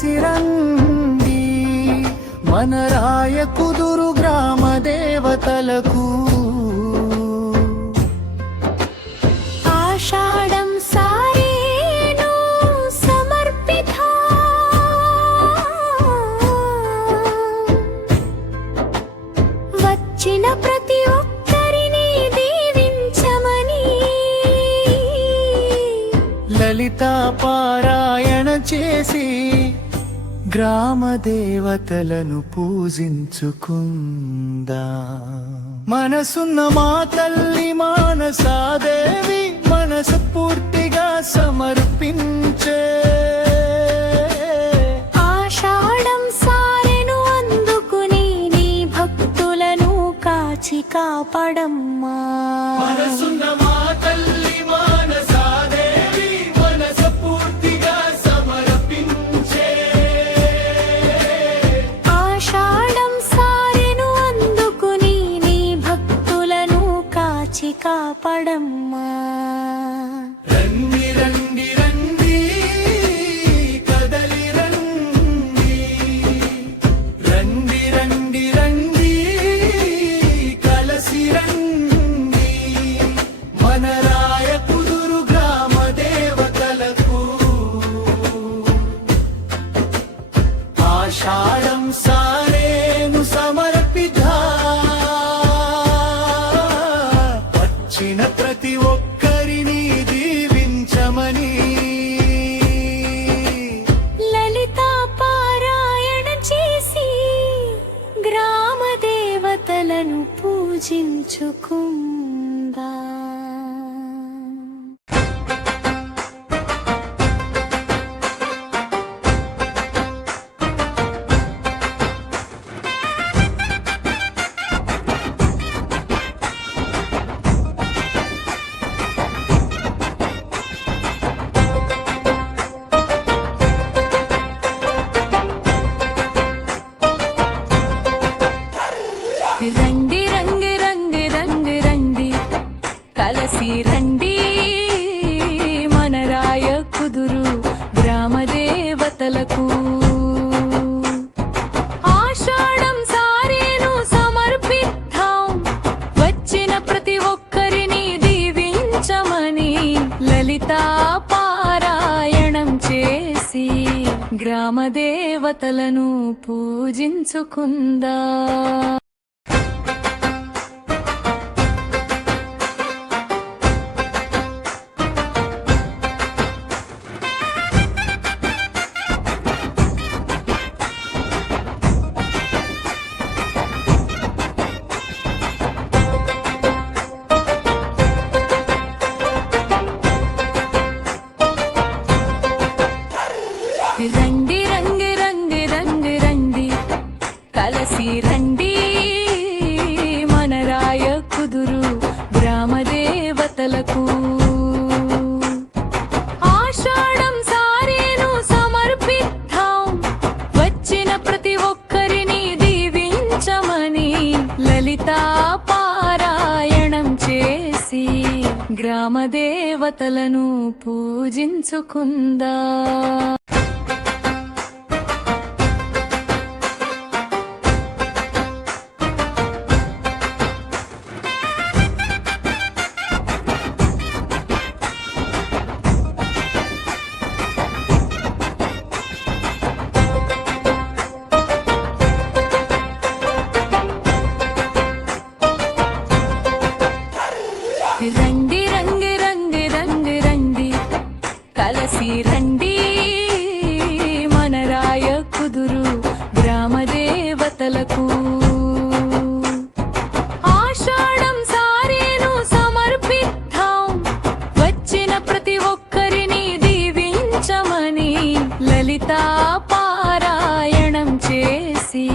కలసి రండి మన రాయకుదురు గ్రామ దేవతలకు. ఆషాఢం సారేను సమర్పిత వచ్చిన ప్రతి ఒక్కరిని దీవించమని లలిత పారాయణ చేసి గ్రామ దేవతలను పూజించుకుందా. మనసున్న మా తల్లి మానసాదేవి మనసు పూర్తిగా సమర్పించే. ఆషాఢం సారెను అందుకుని నీ భక్తులను కాచి కాపాడమ్మా. మనసున్న మా తల్లి మానసాదేవి మనసు పూర్తిగా సమర్పించే. ఆషాఢం సారెను అందుకుని నీ భక్తులను కాచి కాపాడమ్మా. రండి రండి రండి కదలి రండి, రండి రండి రండి కలసి రండి మన రాయకుదురు గ్రామ దేవతలకు. ఆషాఢం సారేను సమర్పిత వచ్చిన ప్రతి ఒక్కరిని దీవించమని లలిత పారాయణ చేసి గ్రామ దేవతలను పూజించుకుందా. రండి రండి రండి రండి రండి కలసి రండి మన రాయకుదురు గ్రామ దేవతలకు. ఆషాఢం సారేను సమర్పిద్దాం వచ్చిన ప్రతి ఒక్కరిని దీవించమని లలిత పారాయణం చేసి గ్రామ దేవతలను పూజించుకుందా. రండి రండి రండి రండి రండి కలసి రండి మన రాయకుదురు గ్రామ దేవతలకు. ఆషాఢం సారేను సమర్పిద్దాం వచ్చిన ప్రతి ఒక్కరిని దీవించమని లలిత పారాయణం చేసి గ్రామ దేవతలను పూజించుకుందా. రండి రండి రండి రండి రండి కలసి రండి మన రాయకుదురు గ్రామ దేవతలకు. ఆషాఢం సారేను సమర్పిద్దాం వచ్చిన ప్రతి ఒక్కరిని దీవించమని లలిత పారాయణం చేసి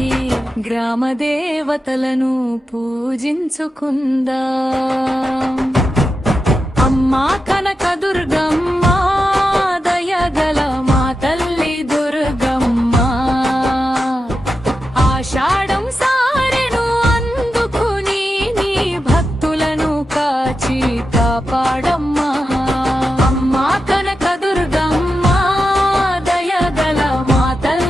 గ్రామ దేవతలను పూజించుకుందా. అమ్మా కనకదుర్గమ్మ దయగల మా తల్లి దుర్గమ్మ. ఆషాఢం సారెను అందుకుని నీ భక్తులను కాచి కాపాడమ్మా. అమ్మా కనకదుర్గమ్మ దయగల మా తల్లి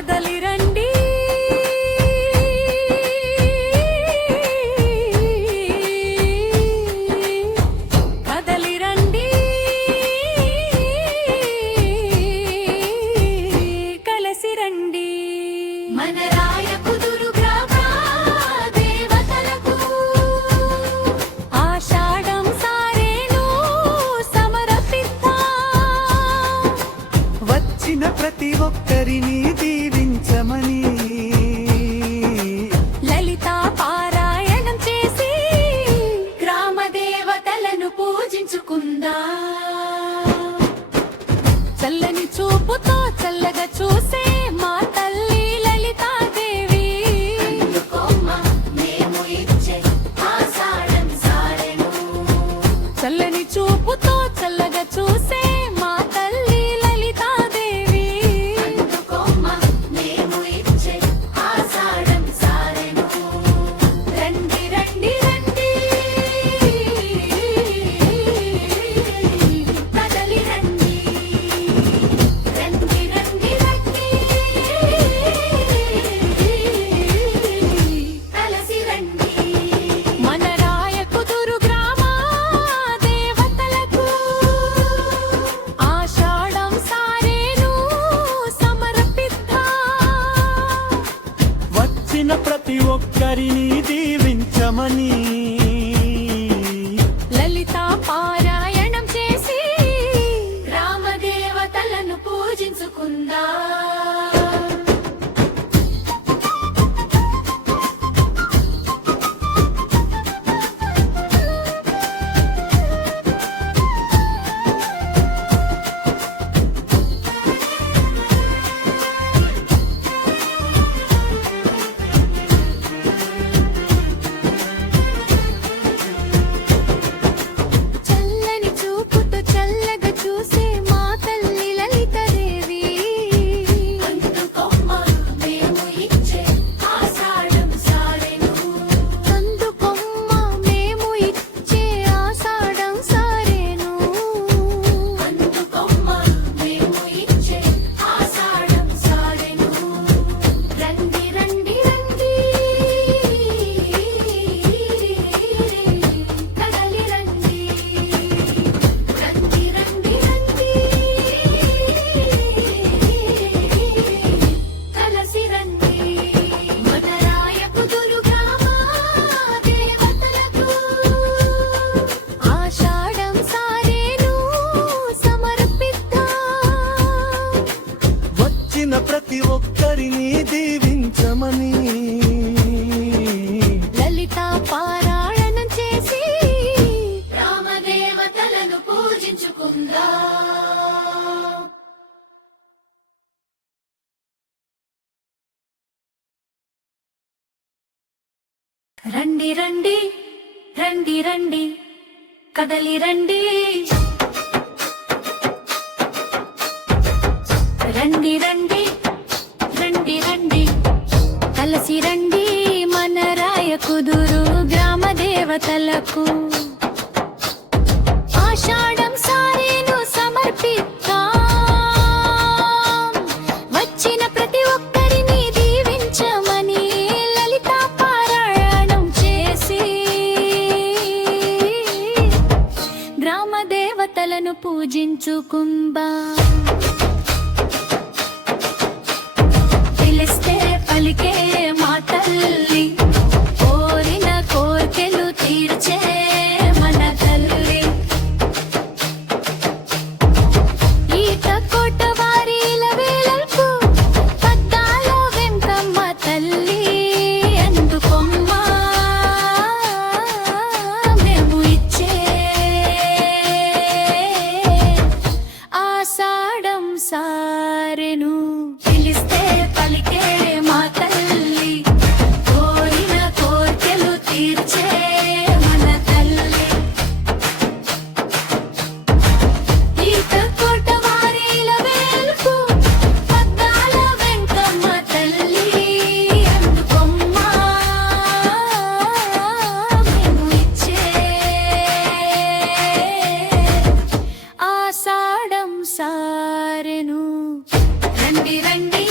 కదలి రండి కదలి రండి కలసి రండి మన రాయకుదురు గ్రామ దేవతలకు ఆషాఢం సారేను సమర్పిద్దాం వచ్చిన ప్రతి ఒక్కరిని దీవించమని లలిత పారాయణం చేసి గ్రామ దేవతలను పూజించుకుందాం చల్లని చూపుతో చల్లగా చూసే మా తల్లి లలితాదేవి చల్లని చూపుతో చల్లగా చూసే మా తల్లి లలితాదేవి రండి రండి రండి కదలి రండి రండి రండి రండి కలసి రండి మన రాయకుదురు గ్రామ దేవతలకు ఆషాఢం సారేను సమర్పిద్దాం వచ్చిన ప్రతి ఒక్కరిని దీవించమని లలిత పారాయణం చేసి గ్రామ దేవతలను పూజించుకుందాం చల్లని చూపుతో చల్లగా చూసే మా తల్లి లలితదేవి అందుకొమ్మ మేము ఇచ్చే ఆషాఢం సారేను రండి రండి రండి కదలి రండి రండి రండి రండి కలసి రండి మన రాయకుదురు గ్రామ దేవతలకు ఆషాఢం సారేను సమర్పిద్దాం వచ్చిన ప్రతి ఒక్కరిని దీవించమని లలిత పారాయణం చేసి రామ దేవతలను పూజించుకుందాం రండి రండి రండి రండి కదలి రండి రండి రండి రండి రండి కలసి రండి మన రాయకుదురు గ్రామ దేవతలకు ఆషాఢం సారేను సమర్పిద్దాం వచ్చిన ప్రతి ఒక్కరిని దీవించమని లలిత పారాయణం చేసి గ్రామ దేవతలను పూజించుకుందాం పిలిస్తే పలికే మా తల్లి కోరిన కోర్కెలు తీర్చే మన తల్లి ఈత కోట వారిల వేళలకు పద్దాల వెంకమ్మ తల్లి అందుకొమ్మ మేము ఇచ్చే ఆషాఢం సారెను పిలిస్తే పలికే మా తల్లి కోరిన కోర్కెలు తీర్చే మన తల్లి ఈత కోట వారిల వేల్పు పద్దాల వెంకమ్మ తల్లి అందుకొమ్మ మేము ఇచ్చే ఆషాఢం సారెను రండి రండి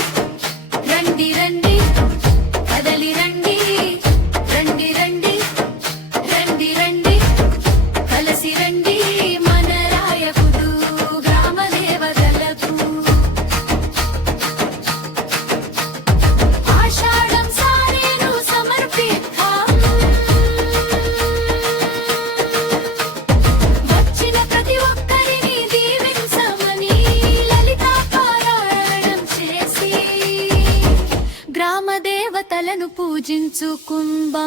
దేవతలను పూజించుకుందా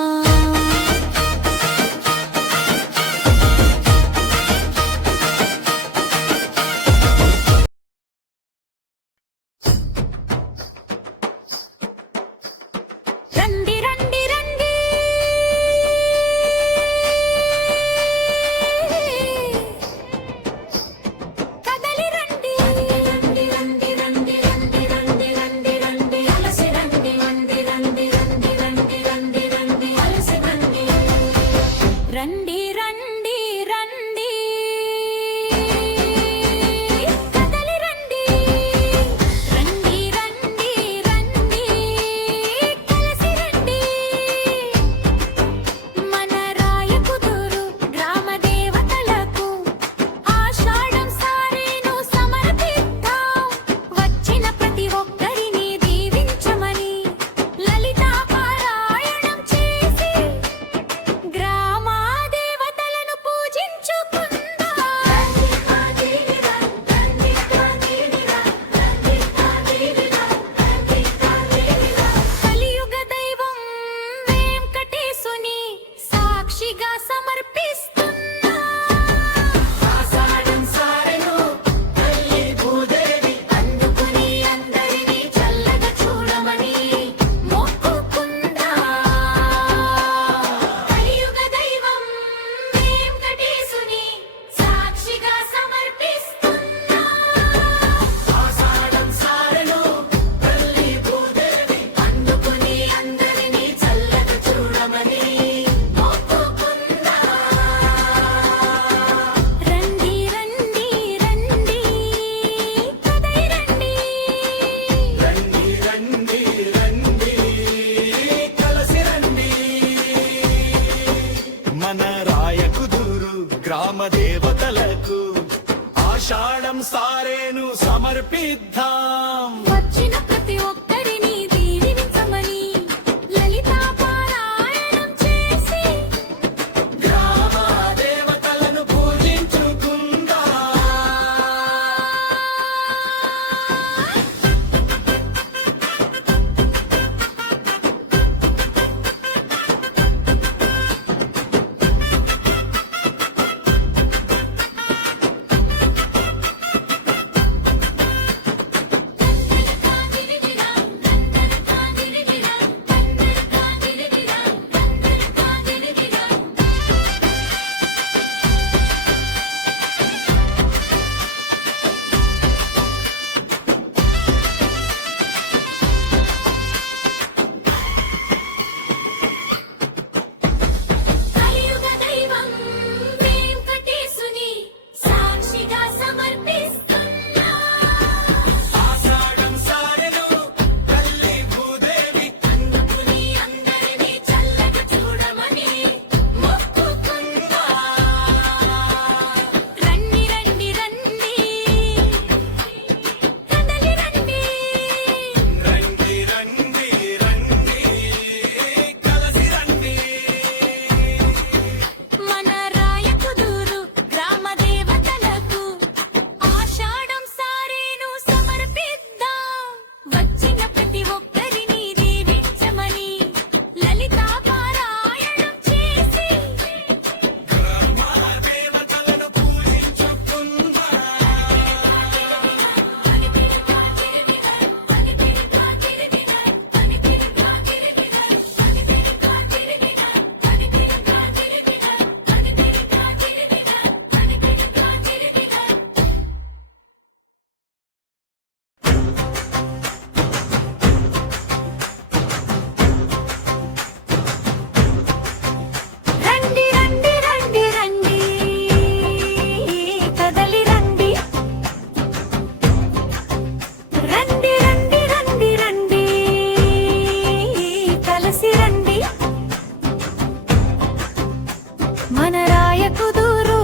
రండి రండి రండి కదలి రండి రండి రండి రండి రండి రండి రండి రండి అలసి రండి రండి రండి రండి రండి రండి రండి అలసి రండి రండి రండి రండి కదలి రండి రండి రండి రండి కలిసి రండి మన రాయకుదురు గ్రామ దేవతలకు ఆషాఢం సారేను సమర్పిద్దాం వచ్చిన ప్రతి ఒక్కరిని దీవించమని లలితా పారాయణం చేసి గ్రామ దేవతలను పూజించుకుందాం కలియుగ దైవం వెంకటేశుని సాక్షిగా సమర్పిస్తున్నా అందుకుని అందరినీ చల్లగా చూడమని మొక్కుకుందా కలియుగ దైవం వెంకటేశుని సాక్షిగా సమర్పిస్తున్నా అందుకుని అందరినీ చల్లగా చూడమని మొక్కుకుందా రండి రండి రండి కదలి రండి రండి రండి రండి కలసి రండి మన రాయకుదురు గ్రామ దేవతలకు ఆషాఢం సారేను సమర్పిద్దాం వచ్చిన ప్రతి ఒక్కరిని దీవించమని లలితా పారాయణం చేసి గ్రామ దేవతలను పూజించుకుందాం కలియుగ దైవం వెంకటేశుని సాక్షిగా సమర్పిస్తున్నా ఆషాఢం సారెను తల్లి భూదేవి అందుకుని అందరినీ చల్లగా చూడమని మొక్కుకుందా రండి రండి రండి కదలి రండి రండి రండి రండి కలసి రండి మన రాయకుదురు గ్రామ దేవతలకు ఆషాఢం సారేను సమర్పిద్దాం వచ్చిన ప్రతి ఒక్కరిని దీవించమని లలితా పారాయణం చేసి దేవతలను పూజించుకుందాం రండి రండి రండి రండి కదలి రండి రండి రండి రండి రండి కలిసి రండి మన రాయకుదురు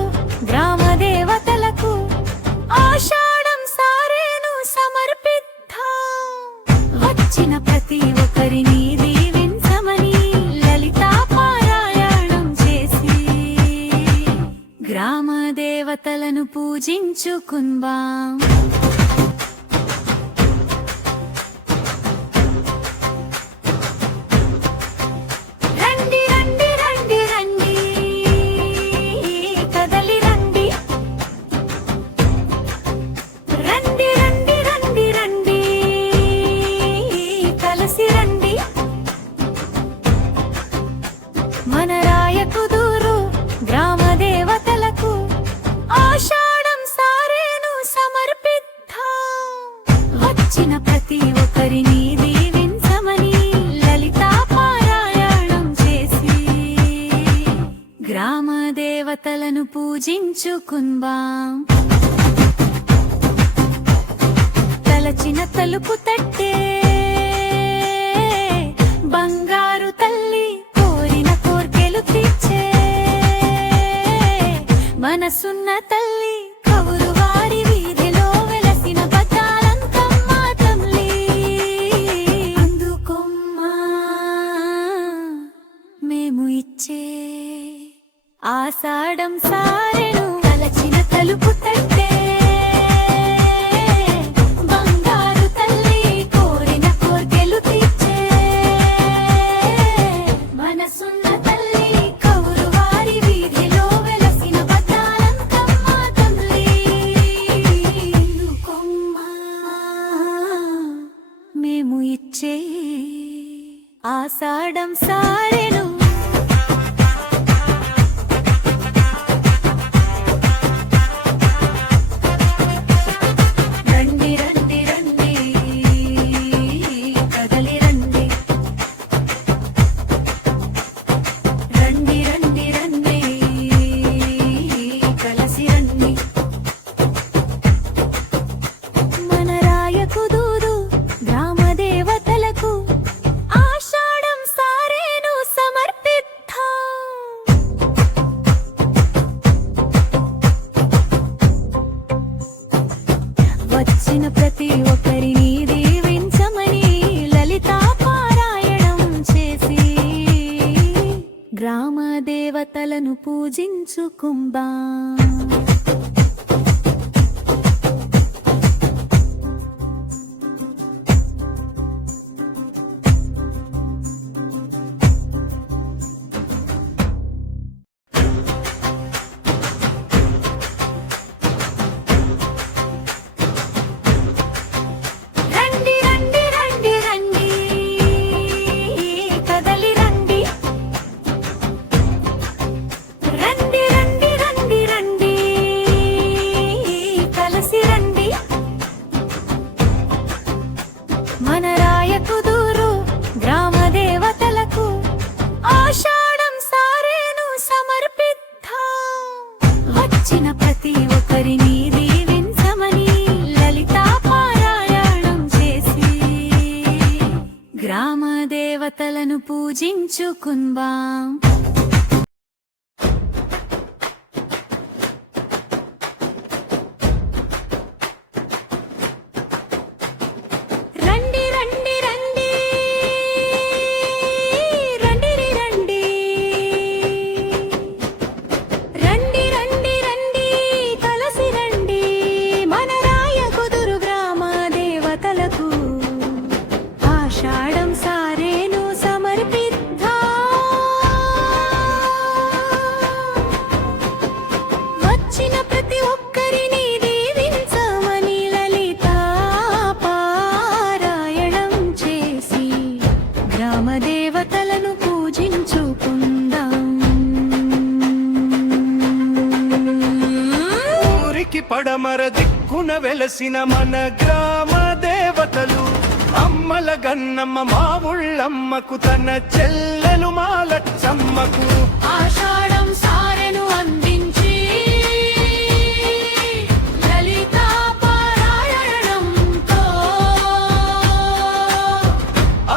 గ్రామ దేవతలకు ఆషాఢం సారేను సమర్పిద్దాం వచ్చిన ప్రతి ఒక్కరిని దీవించమని లలితా పారాయణం చేసి గ్రామ దేవతలను పూజించుకుందాం పూజించుకుందాం. తలచిన తలుపు తట్టే బంగారు తల్లి, కోరిన కోర్కెలు తీర్చే మనసున్న తల్లి, కవురు వారి వీధిలో వెలసిన బతాలంతమ్మ తల్లి. అందుకొమ్మా మేము ఇచ్చే ఆషాఢం సారెను, తలచిన తలుపు తట్టే బంగారు తల్లి, కోరిన కోర్కెలు తీర్చే మనసున్న తల్లి, కవురు వారి వీధిలో వెలసిన బతాలంతమ్మ తల్లి. అందుకొమ్మా మేము ఇచ్చే ఆషాఢం సారెను. రండి రండి రండి కదలి రండి, రండి రండి రండి కలసి రండి. మన రాయకుదూరు గ్రామ దేవతలకు ఆషాఢం సారేను సమర్పిద్దాం. వచ్చిన ప్రతి ఒక్కరిని దీవించమని లలితా పారాయణం చేసి గ్రామ దేవతలను పూజించుకుందాం. రండి రండి రండి రండి కదలి రండి, రండి రండి రండి రండి కలసి రండి. మన రాయకుదూరు గ్రామ దేవతలకు ఆషాఢం సారేను సమర్పిద్దాం. వచ్చిన ప్రతి ఒక్కరిని దీవించమని లలితా పారాయణం చేసి గ్రామ దేవతలను పూజించుకుందాం. రండి రండి రండి రండి రండి రండి రండి రండి కలసి రండి. మన రాయకుదురు గ్రామ దేవతలకు ఆషాఢం సారేను సమర్పిద్దాం. వచ్చిన ప్రతి ఒక్కరిని దీవించమని లలితా పారాయణం చేసి గ్రామ దేవతలను పూజించుకుందాం. ఊరికి పడమర దిక్కున వెలసిన మన గ్రామ దేవతలు, అమ్మల గన్నమ్మ మా ఊళ్ళమ్మకు, తన చెల్లెలు మా లచ్చమ్మకు ఆషాఢం సారెను అందించి లలితా పారాయణంతో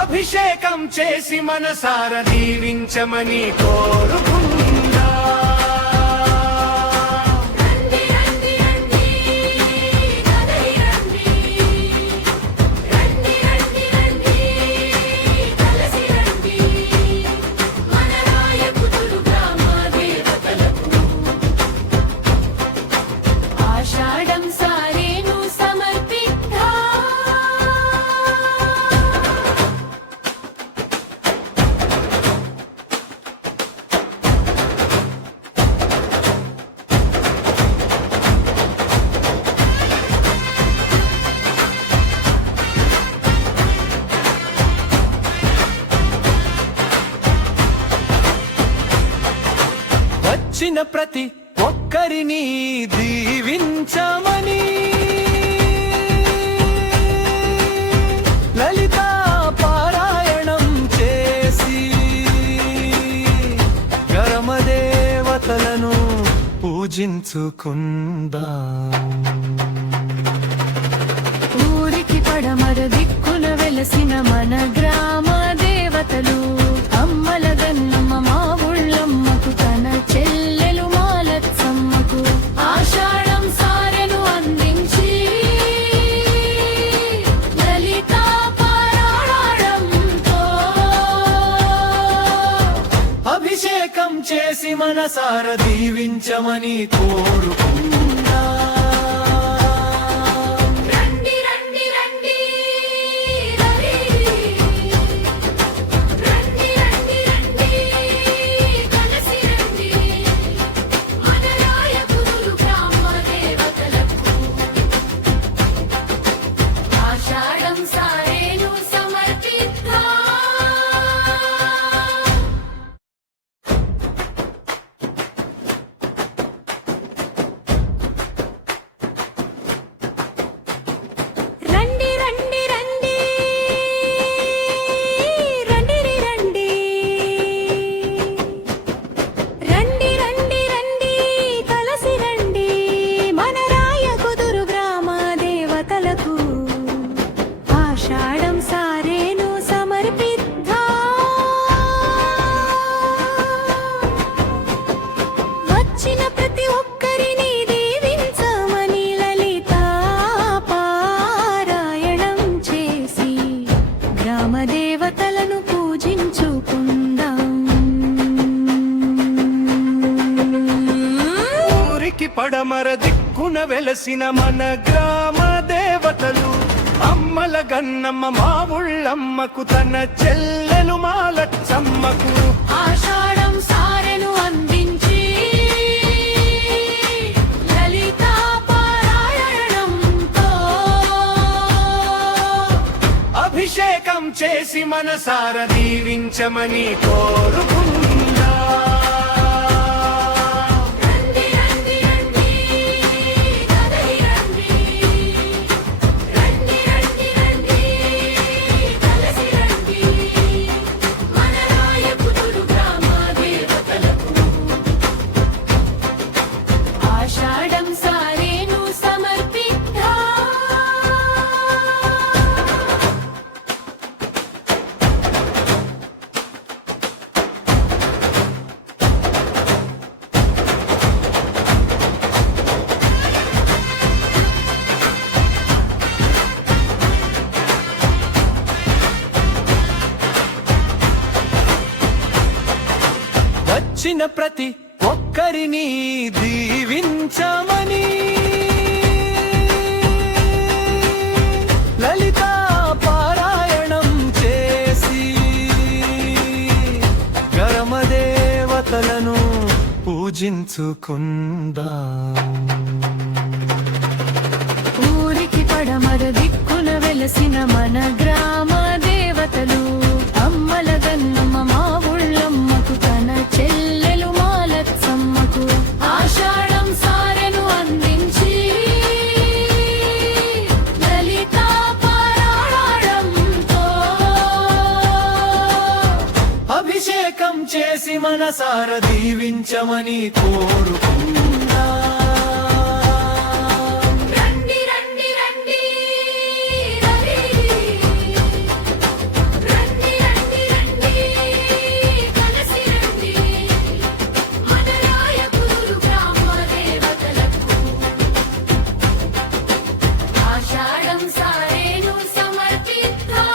అభిషేకం చేసి మనసార దీవించమని కోరుకుందా. రండి రండి రండి కదలి రండి, రండి రండి రండి కలసి రండి. మన రాయకుదురు గ్రామ దేవతలకు ఆషాఢం సారేను సమర్పిద్దాం. వచ్చిన ప్రతి ఒక్కరిని దీవించమని లలితా పారాయణం చేసి గ్రామ దేవతలను పూజించుకుందాం. పూజించుకుందాం. ఊరికి పడమర దిక్కున వెలసిన మన గ్రామ దేవతలు అమ్మల గన్నమ్మ మా ఊళ్ళమ్మకు తన చెల్లెలు మాలచ్చమ్మకు ఆషాఢం సారెను అందించి లలితా పారాయణంతో అభిషేకం చేసి మనసార దీవించమని కోరుకుందాం. రండి రండి రండి రవి రండి రండి రండి కలిసి రండి మన రాయపురులు గ్రామ దేవతలకు ఆషాఢం సారేను సమర్పిద్దాం. రండి రండి రండి రండి రండి రండి రండి రండి కలసి రండి మన రాయ కుదురు గ్రామ దేవతలకు ఆషాఢం సారేను సమర్పిద్దాం. వచ్చిన ప్రతి ఒక్కరిని దీవించమని లలితా పారాయణం చేసి గ్రామ దేవతలను పూజించుకుందాం. ఊరికి పడమర దిక్కున వెలసిన మన గ్రామ దేవతలు అమ్మల గన్నమ్మ మా ఊళ్ళమ్మకు తన చెల్లెలు మాలచ్చమ్మకు ఆషాఢం సారెను అందించి లలితా పారాయణంతో అభిషేకం చేసి మనసార దీవించమని కోరుకుందాం. రండి రండి రండి కదలి రండి రండి రండి రండి కలిసి రండి మన రాయపురులు గ్రామ దేవతలకు ఆషాఢం సారేను సమర్పిద్దాం. వచ్చిన ప్రతి ఒక్కరిని దీవించమని లలితా పారాయణం చేసి గరమ దేవతలను పూజించుకుందాం. ఊరికి పడమర దిక్కున వెలసిన మన గ్రామ దేవతలు అమ్మల గన్నమ్మ మా ఊళ్ళమ్మకు తన చెల్లెలు మాలచ్చమ్మకు ఆషాఢం సారెను అందించి లలితా పారాయణంతో అభిషేకం చేసి మనసార దీవించమని కోరుకుందాం. రండి రండి రండి రవి రండి రండి రండి కలిసి రండి మన రాయపురులు గ్రామ దేవతలకు ఆషాఢం సారేను సమర్పిద్దాం.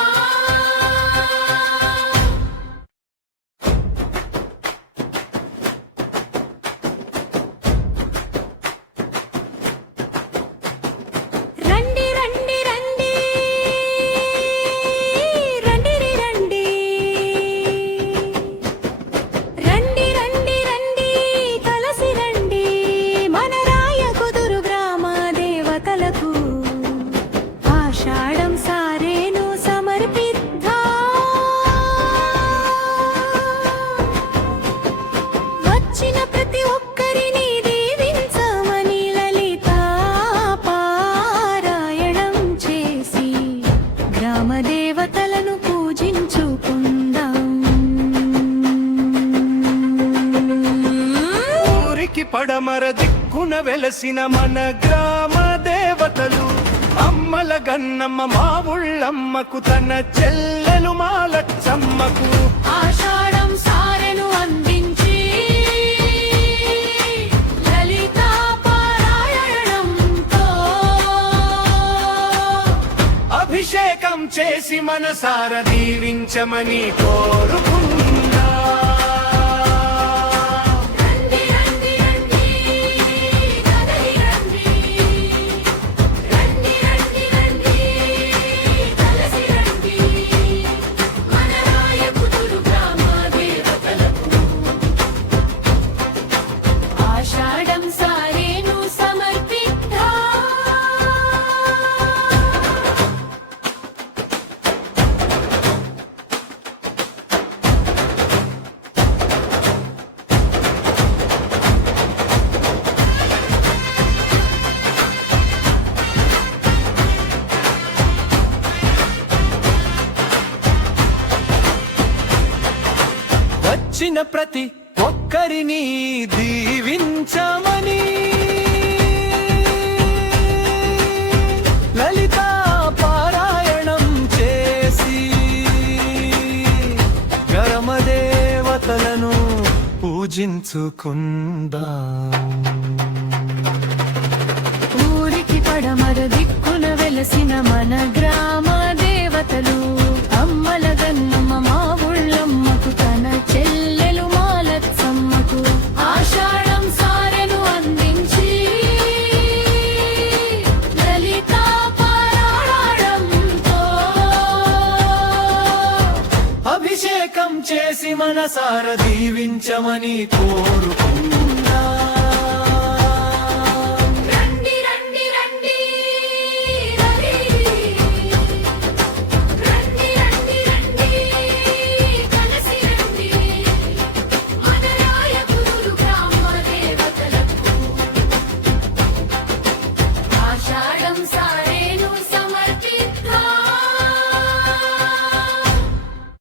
రండి రండి రండి రండి రండి రండి రండి రండి కలసి రండి మన రాయ కుదురు గ్రామ దేవతలకు ఆషాఢం సారేను సమర్పిద్దాం. వచ్చిన ప్రతి ఒక్కరిని దీవించమని లలితా పారాయణం చేసి గ్రామ దేవతలను పూజించుకుందాం. ఊరికి పడమర దిక్కున దిక్కున వెలసిన మన గ్రామ దేవతలు అమ్మల గన్నమ్మ మా ఊళ్ళమ్మకు తన చెల్లెలు మా లచ్చమ్మకు ఆషాఢం సారెను అందించి లలితా పారాయణంతో అభిషేకం చేసి మనసార దీవించమని కోరుకున్నా రండి రండి రండి కదలి రండి రండి రండి రండి కలసి రండి మన రాయపుతురు గ్రామ దేవతలకు ఆషాఢం సారేను సమర్పిద్దా వచ్చిన ప్రతి ఒక్కరిని దీవించమని లలితా పారాయణం చేసి గరమదేవతలను పూజించుకుందాం. ఊరికి పడమర దిక్కున వెలసిన మన గ్రామ దేవతలు అమ్మల గన్నమ్మ మా ఊళ్ళమ్మకు తన చెల్లెలు మాలత్సమ్మకు ఆషాఢం సారెను అందించి లలితా పారాయణంతో అభిషేకం చేసి మనసార దీవించమని కోరుకున్నా